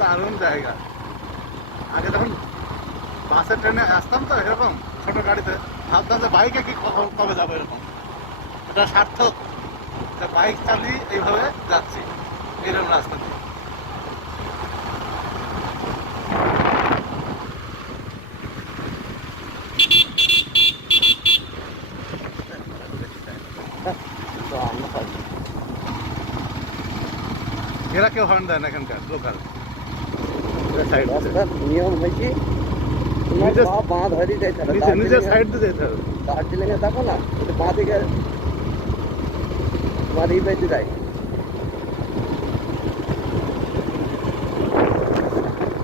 দারুণ জায়গা। আগে যখন বাসে ট্রেনে আসতাম তো এরকম ছোট গাড়িতে, ভাবতাম যে বাইকে কি কবে যাবো এরকম। এটা সার্থক যে বাইক চালিয়ে এইভাবে যাচ্ছি এরকম রাস্তা দিয়ে। এরা কেউ হর্ন দেয় না এখানকার লোকাল। রাস্তার নিয়ম হয়েছে বাঁ ধরে যেতে হবে, নিজের সাইড দিয়ে যেতে হবে। দার্জিলিং এ দেখো না বাঁ দিকে বাঁ দিকে যায়।